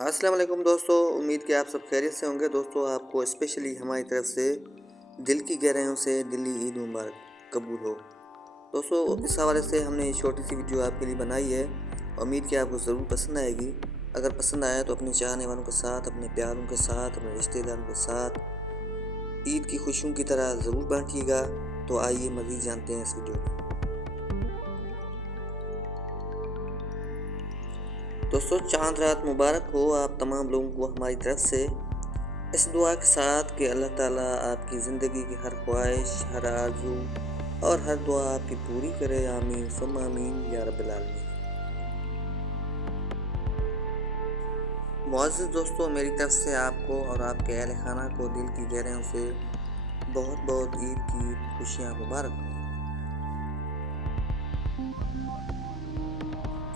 अस्सलाम वालेकुम दोस्तों, उम्मीद कि आप सब खैरियत से होंगे। दोस्तों, आपको स्पेशली हमारी तरफ से दिल की गहराइयों से दिल्ली ईद मुबारक कबूल हो। दोस्तों, इस हवाले से हमने ये छोटी सी वीडियो आपके लिए बनाई है। उम्मीद कि आपको ज़रूर पसंद आएगी। अगर पसंद आया तो अपने चाहने वालों के साथ, अपने प्यारों के साथ, अपने रिश्तेदारों के साथ ईद की खुशियों की तरह ज़रूर बांटिएगा। तो आइए मज़ीद जानते हैं इस वीडियो में। दोस्तों, चांद रात मुबारक हो आप तमाम लोगों को हमारी तरफ से, इस दुआ के साथ कि अल्लाह ताला आपकी ज़िंदगी की हर ख्वाहिश, हर आरज़ू और हर दुआ आपकी पूरी करे। आमीन सुम्मा आमीन या रब्बिल आलमीन। मुअज़्ज़िज़ दोस्तों, मेरी तरफ से आपको और आपके अहल खाना को दिल की गहराइयों से बहुत बहुत ईद की खुशियाँ मुबारक हो।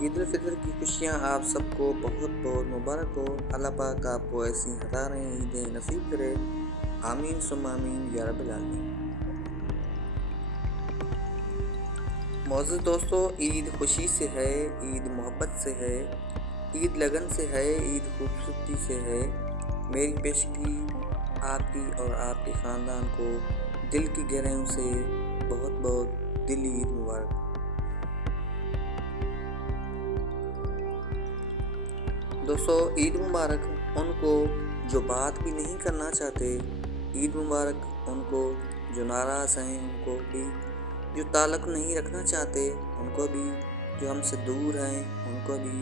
ईद उल फितर की खुशियाँ आप सबको बहुत बहुत मुबारक हो। अल्लाह पाक आपको ऐसी हज़ारें ईदें नसीब करे। आमीन सुम्मा आमीन या रब्बिल आलमीन। मुअज़्ज़िज़ दोस्तों, ईद खुशी से है, ईद मोहब्बत से है, ईद लगन से है, ईद खूबसूरती से है। मेरी पेशगी आपकी और आपके ख़ानदान को दिल की गहराइयों से बहुत बहुत दिली ईद मुबारक। दोस्तों, ईद मुबारक उनको जो बात भी नहीं करना चाहते, ईद मुबारक उनको जो नाराज़ हैं, उनको भी जो ताल्लुक़ नहीं रखना चाहते, उनको भी जो हमसे दूर हैं, उनको भी,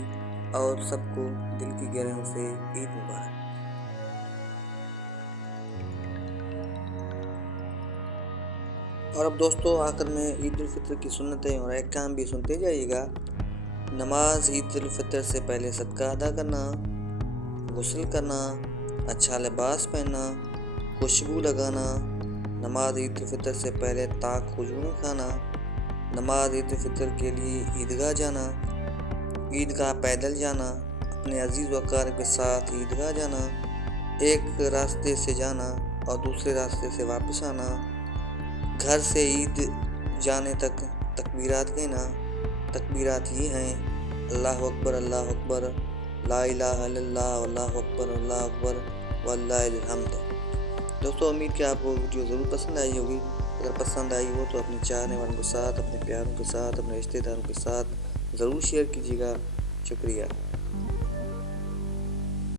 और सबको दिल की गहराइयों से ईद मुबारक। और अब दोस्तों, आखिर में ईद उल फितर की सुन्नतें और अहकाम भी सुनते जाइएगा। नमाज ईद उल फितर से पहले सदका अदा करना, गुस्ल करना, अच्छा लिबास पहनना, खुशबू लगाना, नमाज ईद उल फितर से पहले ताक खजूरें खाना, नमाज ईद उल फितर के लिए ईदगाह जाना, ईदगाह पैदल जाना, अपने अजीज़ व अक़ारिब के साथ ईदगाह जाना, एक रास्ते से जाना और दूसरे रास्ते से वापस आना, घर से ईद जाने तक तकबीरात कहना। तकबीरात ये हैं: अल्लाहु अकबर, ला इलाहा इल्लल्लाह, अल्लाहु अकबर वल्लाहिल हम्द। दोस्तों, उम्मीद कि आपको वीडियो ज़रूर पसंद आई होगी। अगर पसंद आई हो तो अपने चाहने वालों के साथ, अपने प्यारों के साथ, अपने रिश्तेदारों के साथ ज़रूर शेयर कीजिएगा। शुक्रिया।